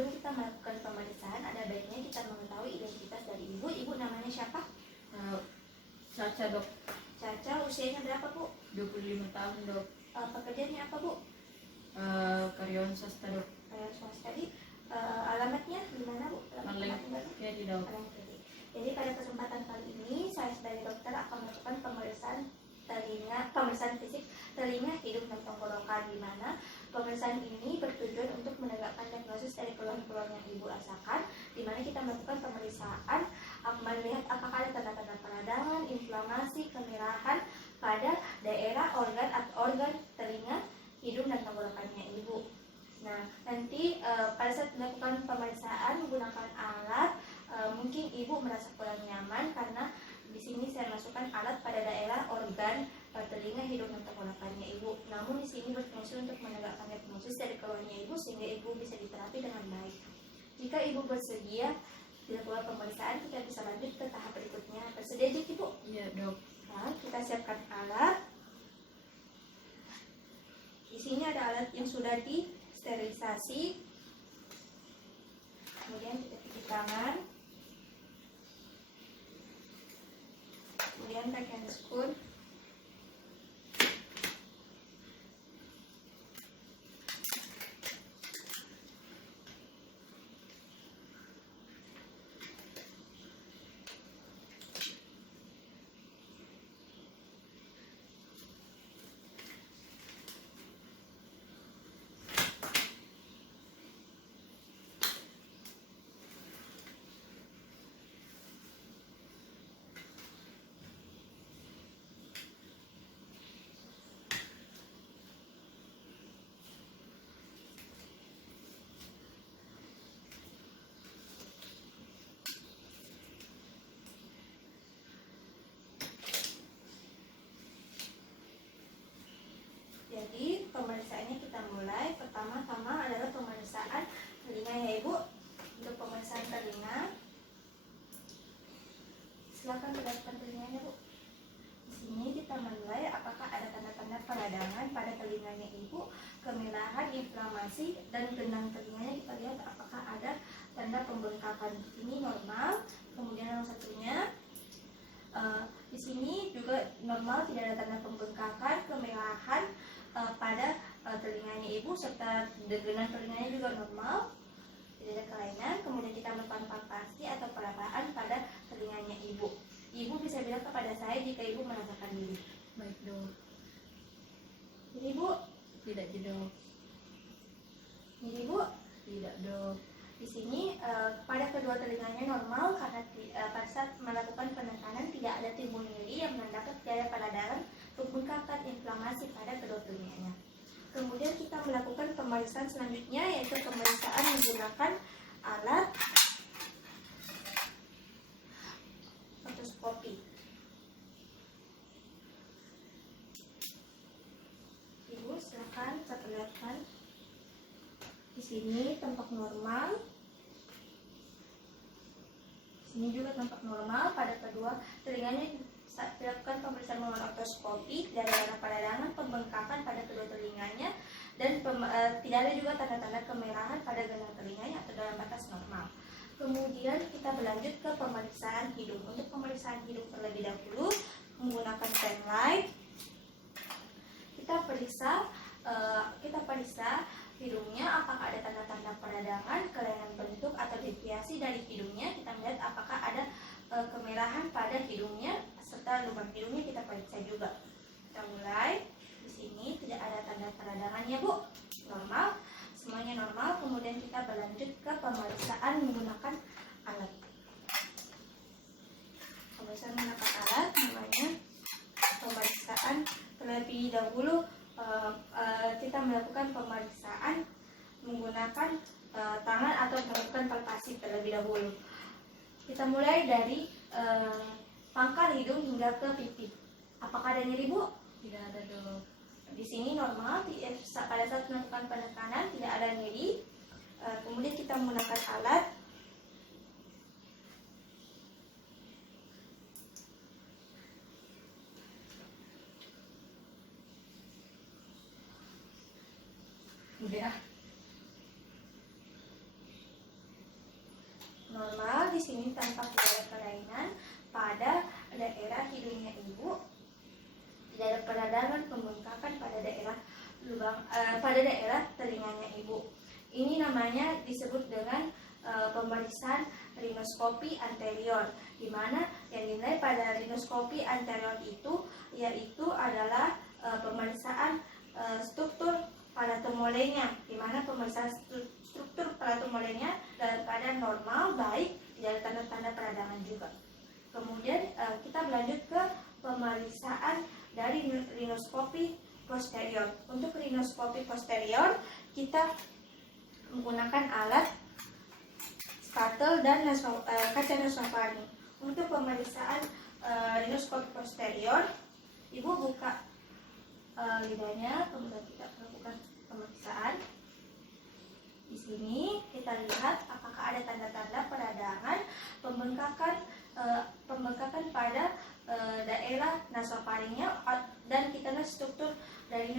sebelum kita melakukan pemeriksaan, ada baiknya kita mengetahui identitas dari ibu. Ibu namanya siapa? Caca, Dok. Caca, usianya berapa, Bu? 25 tahun, Dok. Pekerjaannya apa, Bu? Karyawan swasta, Dok. Karyawan swasta. Alamatnya di mana, Bu? Malengkeri, Dok. Jadi pada kesempatan kali ini saya sebagai dokter akan melakukan pemeriksaan fisik telinga, hidung, dan tenggorokan, di mana pemeriksaan ini bertujuan untuk menegakkan diagnosis dari keluhan-keluhan yang ibu rasakan, di mana kita melakukan pemeriksaan melihat apakah ada tanda-tanda peradangan, inflamasi, kemerahan pada daerah organ telinga, hidung, dan tenggorokannya ibu. Nah, nanti pada saat melakukan pemeriksaan menggunakan alat, mungkin ibu merasa kurang nyaman karena di sini saya masukkan alat pada daerah organ telinga, hidung, dan tenggorokannya ibu. Namun di sini berfungsi untuk menegakkan diagnosis dari keluhannya ibu sehingga ibu bisa diterapi dengan baik. Jika ibu bersedia dilakukan pemeriksaan, kita bisa lanjut ke tahap berikutnya. Bersedia, Ibu? Iya, Dok. Nah, kita siapkan alat. Di sini ada alat yang sudah disterilisasi. Kemudian kita cuci tangan. Kemudian pakai handscoon. Jadi pemeriksaannya kita mulai. Pertama-tama adalah pemeriksaan telinga ya ibu. Untuk pemeriksaan telinga, silakan kedapkan telinganya bu. Di sini kita menilai apakah ada tanda-tanda peradangan pada telinganya ibu, kemerahan, inflamasi, dan genang telinganya. Kita lihat apakah ada tanda pembengkakan. Ini normal. Kemudian yang satunya di sini juga normal, tidak ada tanda pembengkakan, kemerahan pada telinganya ibu, serta genang telinganya juga normal, tidak ada kelainan. Kemudian kita melakukan palpasi atau perabaan pada telinganya ibu. Ibu bisa bilang kepada saya jika ibu merasakan ini. Baik, Dok. Ini bu? Tidak, Dok. Ini bu? Tidak, Dok. Di sini pada kedua telinganya normal karena pada saat melakukan penekanan tidak ada timbul nyeri yang menandakan tidak ada peradangan, pembengkakan, inflamasi pada kedua telinganya. Kemudian kita melakukan pemeriksaan selanjutnya, yaitu pemeriksaan menggunakan alat otoskopi. Ibu silakan saya perlihatkan. Di sini tampak normal. Di sini juga tampak normal pada kedua telinganya. Saat dilakukan pemeriksaan menggunakan otoskopi, tidak ada peradangan, pembengkakan pada kedua telinganya, dan tidak ada juga tanda-tanda kemerahan pada genang telinganya atau dalam batas normal. Kemudian kita berlanjut ke pemeriksaan hidung. Untuk pemeriksaan hidung terlebih dahulu menggunakan pen light, kita periksa hidungnya apakah ada tanda-tanda peradangan, kelainan bentuk atau deviasi dari hidungnya. Kita melihat apakah ada kemerahan pada hidungnya serta lubang hidungnya kita periksa juga. Kita mulai. Di sini tidak ada tanda peradangannya bu, normal, semuanya normal. Kemudian kita berlanjut ke pemeriksaan menggunakan alat. Pemeriksaan menggunakan alat namanya pemeriksaan terlebih dahulu. Kita melakukan pemeriksaan menggunakan tangan atau melakukan palpasi terlebih dahulu. Kita mulai dari pangkal hidung hingga ke pipi. Apakah ada nyeri bu? Tidak ada, Dok. Di sini normal. Pada saat melakukan penekanan tidak ada nyeri. Kemudian kita menggunakan alat. Udah. normal, di sini tampak gejala kelainan pada daerah hidungnya ibu. Tidak ada peradangan pembengkakan pada daerah pada daerah telinganya ibu. Ini namanya disebut dengan pemeriksaan rinoskopi anterior, di mana yang dinilai pada rinoskopi anterior itu yaitu adalah pemeriksaan struktur palatum molenya, di mana pemeriksaan struktur palatum molenya dalam keadaan normal, baik, tidak ada tanda-tanda peradangan juga. Kemudian kita berlanjut ke pemeriksaan dari rinoskopi posterior. Untuk rinoskopi posterior kita menggunakan alat spatel dan kaca nasofaring. Untuk pemeriksaan rinoskopi posterior, ibu buka lidahnya, kemudian kita melakukan pemeriksaan. Di sini kita lihat apakah ada tanda-tanda peradangan, pembengkakan pada daerah nasofaringnya, dan kita lihat struktur dari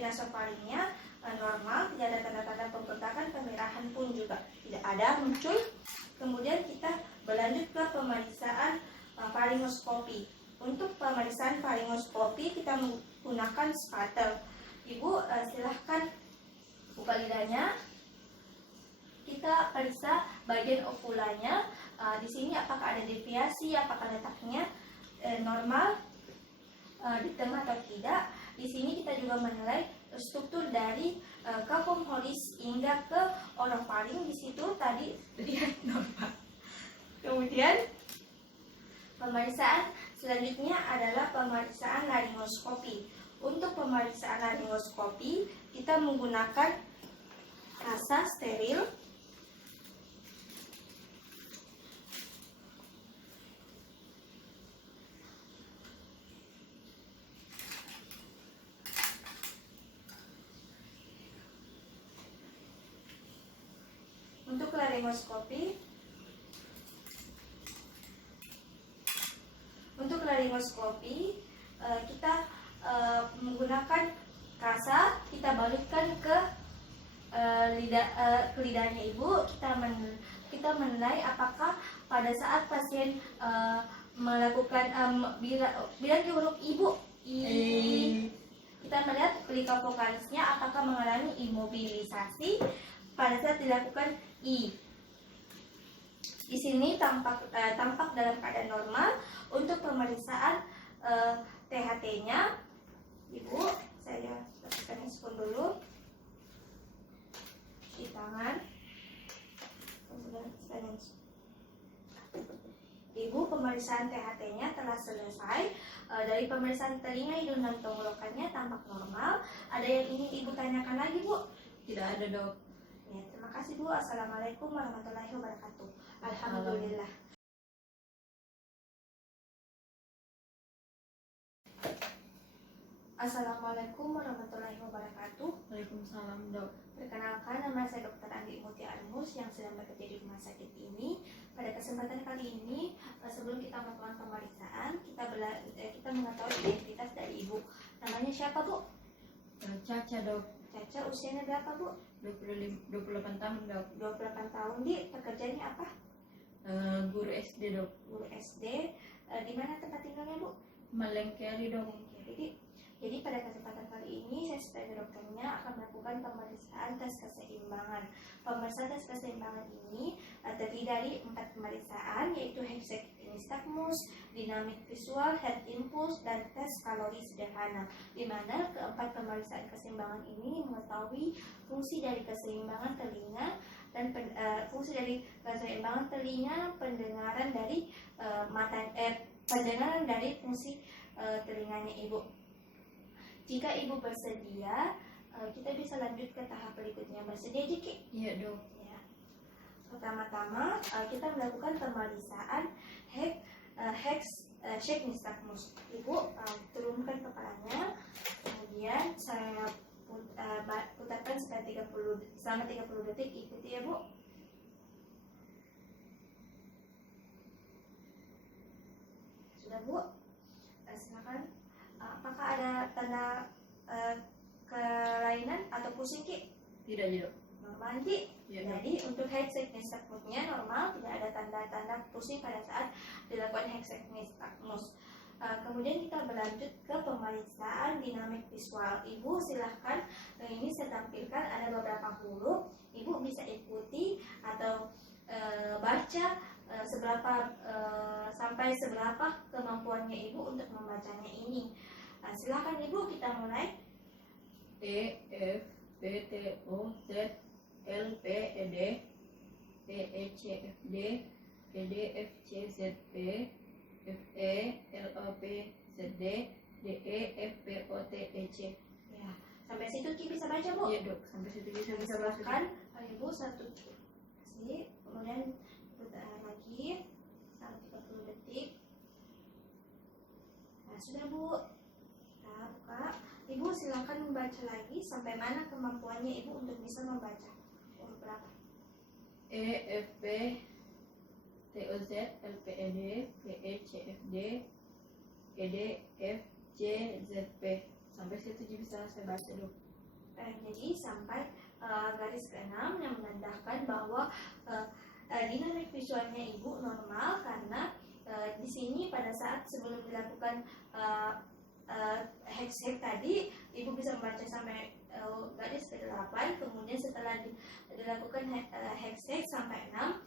nasofaringnya normal, tidak ada tanda-tanda pembengkakan, kemerahan pun juga tidak ada muncul. Kemudian kita berlanjut ke pemeriksaan faringoskopi. Untuk pemeriksaan faringoskopi kita menggunakan spatel. Ibu silahkan buka lidahnya. Kita periksa bagian okulanya. Di sini apakah ada deviasi, apakah letaknya normal di tengah atau tidak. Di sini kita juga menilai struktur dari cavum hollis hingga ke orofaring. Di situ tadi terlihat normal. Kemudian pemeriksaan selanjutnya adalah pemeriksaan laringoskopi. Untuk pemeriksaan laringoskopi kita menggunakan kasa steril. Untuk laringoskopi kita menggunakan kasa, kita balikkan ke lidahnya ibu. Kita menilai apakah pada saat pasien melakukan bila di huruf ibu kita melihat pelika vokalisnya apakah mengalami imobilisasi pada saat dilakukan I. Di sini tampak dalam keadaan normal. Untuk pemeriksaan THT-nya, ibu, saya letakkan spoon dulu di tangan. Kemudian ibu, pemeriksaan THT-nya telah selesai. Dari pemeriksaan telinga, hidung, dan tenggorokannya tampak normal. Ada yang ingin ibu tanyakan lagi, bu? Tidak ada, dok. Ya, terima kasih, bu. Assalamualaikum warahmatullahi wabarakatuh. Alhamdulillah. Assalamualaikum warahmatullahi wabarakatuh. Waalaikumsalam, dok. Perkenalkan, nama saya Dr. Andi Muti Armus yang sedang bekerja di rumah sakit ini. Pada kesempatan kali ini, sebelum kita melakukan pemeriksaan, kita mengetahui identitas dari ibu. Namanya siapa, bu? Caca, dok. Caca, usianya berapa, bu? 28 tahun, dok. 28 tahun. Di pekerjaannya apa? Guru SD, dok. Guru SD. Di mana tempat tinggalnya, bu? Malengkeri, dok. Jadi pada kesempatan kali ini saya sebagai dokternya akan melakukan pemeriksaan tes keseimbangan. Pemeriksaan tes keseimbangan ini terdiri dari 4 pemeriksaan, yaitu Hexac nystagmus, dinamik visual, head impulse, dan tes kalori sederhana. Di mana keempat pemeriksaan keseimbangan ini mengetahui fungsi dari keseimbangan telinga dan pendengaran dari pendengaran dari fungsi telinganya ibu. Jika ibu bersedia, kita bisa lanjut ke tahap berikutnya. Bersedia, Jiki? Iya, dok. Ya. Pertama-tama kita melakukan pemeriksaan Hexac nystagmus. Ibu turunkan kepalanya, kemudian saya putarkan selama 30 detik. Ikuti ya, bu. Sudah, bu? Silakan. Apakah ada tanda kelainan atau pusing, Ki? Tidak, dok. Normal, Di. Ya dok. Jadi untuk head shake nystagmusnya normal, tidak ada tanda-tanda pusing pada saat dilakukan head shake nystagmus. Kemudian kita berlanjut ke pemeriksaan dinamik visual. Ibu silahkan, ini saya tampilkan ada beberapa huruf. Ibu bisa ikuti atau baca sampai seberapa kemampuannya ibu untuk membacanya ini. Silahkan ibu, kita mulai. E, F, P, T, O, Z, L, P, E, D, E, E, C, F, D, E, D, F, C, Z, P, F, E, L, O, P, Z, D, D, E, F, P, O, T, E, C. Ya, sampai situ Ki bisa baca, Bu? Iya dok, sampai situ bisa Silahkan ibu satu kasih, kemudian putar lagi sampai 30 detik. Nah, sudah Bu. Nah, buka. Ibu silakan membaca lagi sampai mana kemampuannya ibu untuk bisa membaca. Huruf berapa? E, F, P, T, O, Z, L, P, E, D, P, E, C, F, D, E, D, F, C, Z, P. Sampai situ bisa saya baca dok. Jadi sampai garis ke-6 yang menandakan bahwa dinamik visualnya ibu normal karena di sini pada saat sebelum dilakukan hex tadi ibu bisa membaca sampai garis ke-8, kemudian setelah dilakukan hex sampai 6,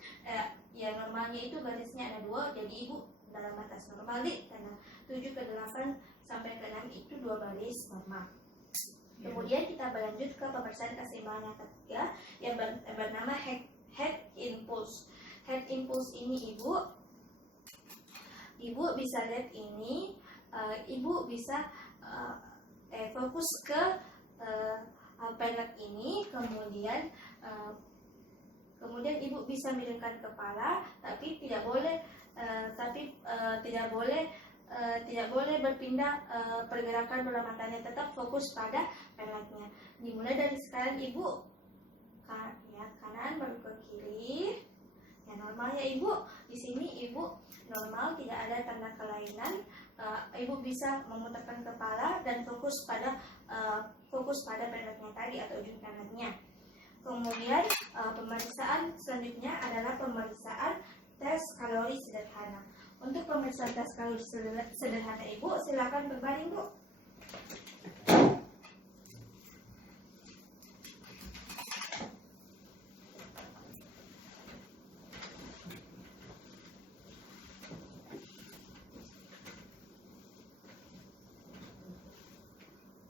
yang normalnya itu garisnya ada 2, jadi ibu dalam batas normal karena 7 ke 8 sampai ke 6 itu 2 baris normal. Kemudian kita berlanjut ke pemeriksaan keseimbangan yang ketiga yang bernama head impulse. Head impulse ini ibu bisa lihat ini, ibu bisa fokus ke pelet ini, kemudian ibu bisa miringkan kepala, tapi tidak boleh berpindah pergerakan bola matanya, tetap fokus pada peletnya. Dimulai dari sekarang ibu kanan baru ke kiri. Ya normal ya ibu. Di sini ibu normal, tidak ada tanda kelainan. Ibu bisa memutarkan kepala dan fokus pada peletnya tadi atau ujung kanannya. Kemudian pemeriksaan selanjutnya adalah pemeriksaan tes kalori sederhana. Untuk pemeriksaan tes kalori sederhana ibu, silakan berbaring bu.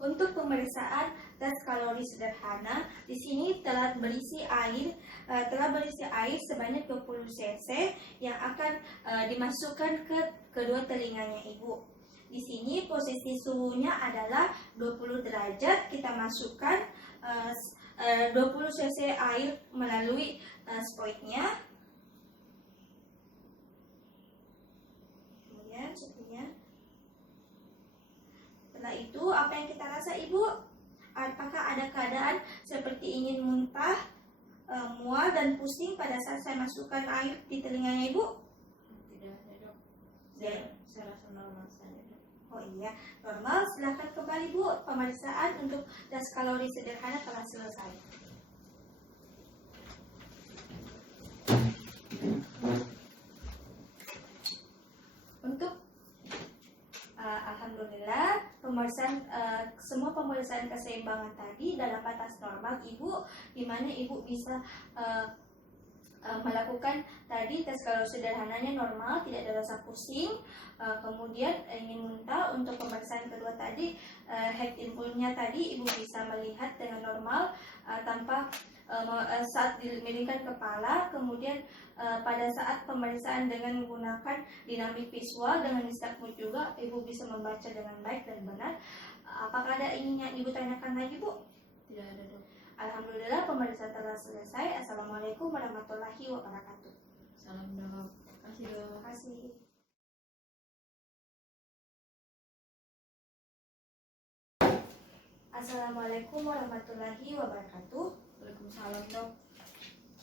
Untuk pemeriksaan tes kalori sederhana, di sini telah berisi air sebanyak 20 cc yang akan dimasukkan ke kedua telinganya ibu. Di sini posisi suhunya adalah 20 derajat. Kita masukkan 20 cc air melalui spoitnya. Kemudian suhunya. Setelah itu, apa yang kita rasa ibu? Apakah ada keadaan seperti ingin muntah, mual dan pusing pada saat saya masukkan air di telinganya ibu? Tidak ada dok. Saya rasa normal saja dok. Oh iya, normal. Silahkan kembali bu. Pemeriksaan untuk tes kalori sederhana telah selesai. Untuk alhamdulillah semua pemeriksaan keseimbangan tadi dalam batas normal ibu, di mana ibu bisa melakukan tadi tes kalori sederhananya normal, tidak ada rasa pusing, kemudian ingin muntah. Untuk pemeriksaan kedua tadi head impulse-nya tadi ibu bisa melihat dengan normal tanpa saat dimiringkan kepala. Kemudian pada saat pemeriksaan dengan menggunakan dinamik visual dengan nystagmus juga ibu bisa membaca dengan baik dan benar. Apakah ada ingin yang ibu tanyakan lagi bu? Tidak ada dok. Alhamdulillah pemeriksaan telah selesai. Assalamualaikum warahmatullahi wabarakatuh. Salam dok. Terima kasih dok. Terima kasih. Assalamualaikum warahmatullahi wabarakatuh. Waalaikumsalam dok.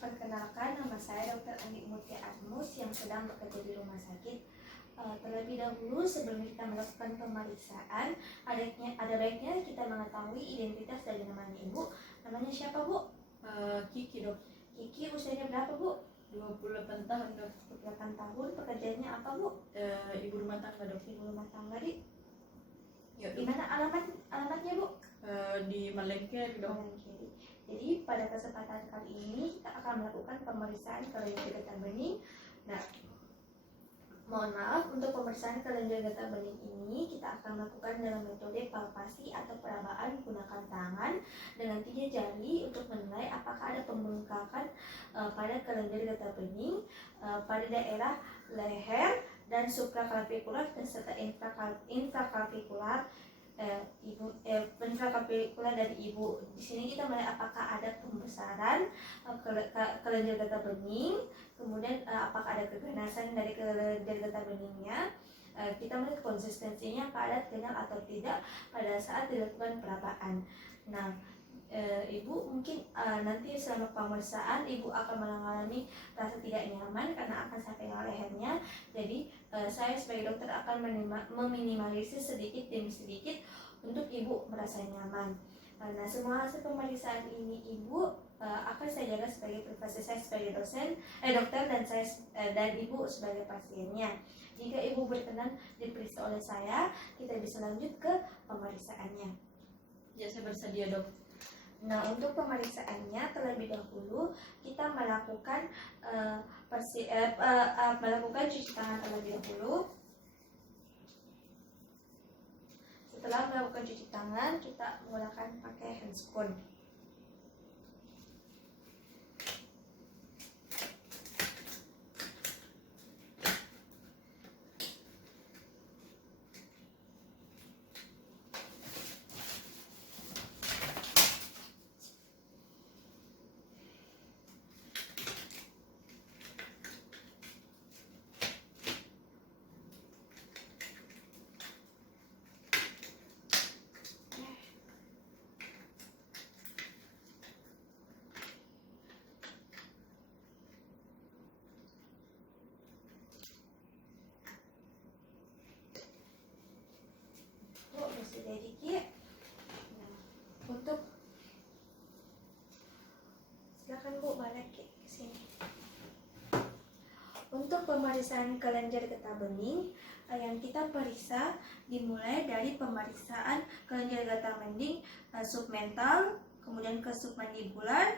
Perkenalkan, nama saya Dr. Andi Mutia Admus yang sedang bekerja di rumah sakit. Terlebih dahulu sebelum kita melakukan pemeriksaan, ada baiknya kita mengetahui identitas dari namanya ibu. Namanya siapa bu? Kiki Usianya berapa, Bu? 28 tahun, Dok. 28 tahun. Pekerjaannya apa, Bu? Ibu rumah tangga, Dok. Ibu rumah tangga. Di Ya, di Dok. mana alamatnya, Bu? Di Malengke, Dok. Kiri. Jadi pada kesempatan kali ini kita akan melakukan pemeriksaan kelenjar getah bening. Nah, mohon maaf, untuk pemeriksaan kelenjar getah bening ini kita akan melakukan dalam metode palpasi atau perabaan menggunakan tangan dengan 3 jari untuk menilai apakah ada pembengkakan pada kelenjar getah bening pada daerah leher dan supraclavikular serta infraclavikular ventraclavikular dari ibu. Di sini kita melihat apakah ada pembesaran kelenjar getah bening, kemudian apakah ada keganasan dari kelenjar getah beningnya. Kita melihat konsistensinya padat, kenyal atau tidak pada saat dilakukan perabaan. Nah, ibu mungkin nanti selama pemeriksaan ibu akan mengalami rasa tidak nyaman karena akan sampai ke lehernya. Jadi saya sebagai dokter akan meminimalisir sedikit demi sedikit untuk ibu merasa nyaman. Nah, semua hasil pemeriksaan ini ibu akan saya jaga sebagai privasi saya sebagai dokter dan saya dan ibu sebagai pasiennya. Jika ibu berkenan diperiksa oleh saya, kita bisa lanjut ke pemeriksaannya. Ya, saya bersedia, Dok. Nah, untuk pemeriksaannya terlebih dahulu kita melakukan melakukan cuci tangan terlebih dahulu. Setelah melakukan cuci tangan, kita menggunakan pakai handscoon. Sedikit. Nah, untuk silakan Bu balik ke sini. Untuk pemeriksaan kelenjar getah bening yang kita periksa dimulai dari pemeriksaan kelenjar getah bening submental, kemudian ke submandibular,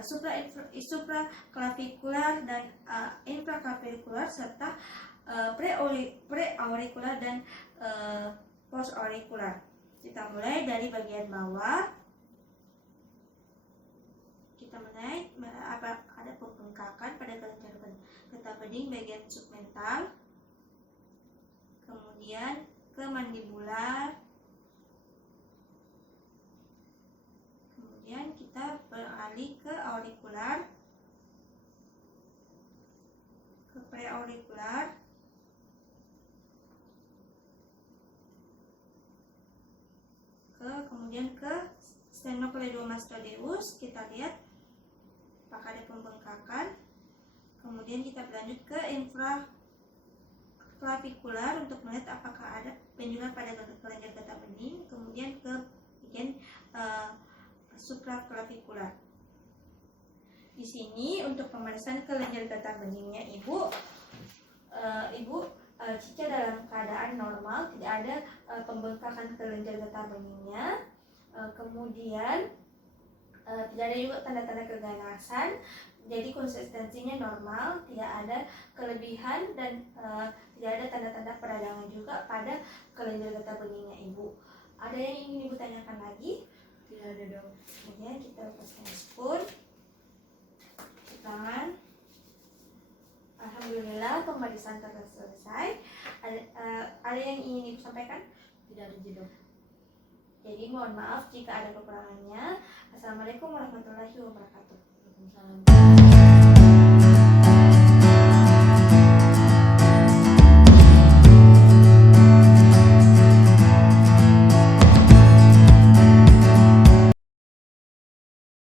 supraclavikular dan infraclavikular serta preaurikular dan postaurikular. Kita mulai dari bagian bawah. Kita mulai ada pembengkakan pada kelenjar getah bening bagian submental, kemudian ke mandibular, kemudian kita beralih ke aurikular, ke preaurikular, kemudian ke sternocleidomastoideus. Kita lihat apakah ada pembengkakan. Kemudian kita berlanjut ke infraclavikular untuk melihat apakah ada benjolan pada kelenjar getah bening. Kemudian ke bagian supraclavikular. Di sini untuk pemeriksaan kelenjar getah beningnya ibu Cica dalam keadaan normal, tidak ada pembengkakan kelenjar getah beningnya. Kemudian tidak ada juga tanda-tanda keganasan. Jadi konsistensinya normal, tidak ada kelebihan dan tidak ada tanda-tanda peradangan juga pada kelenjar getah beningnya ibu. Ada yang ingin ibu tanyakan lagi? Tidak ada, Dok. Kemudian kita lepaskan spoon, cuci tangan. Alhamdulillah pemeriksaan telah selesai. Ada yang ingin ibu sampaikan? Tidak ada, Dok. Jadi mohon maaf jika ada kekurangannya. Assalamualaikum warahmatullahi wabarakatuh. Waalaikumsalam.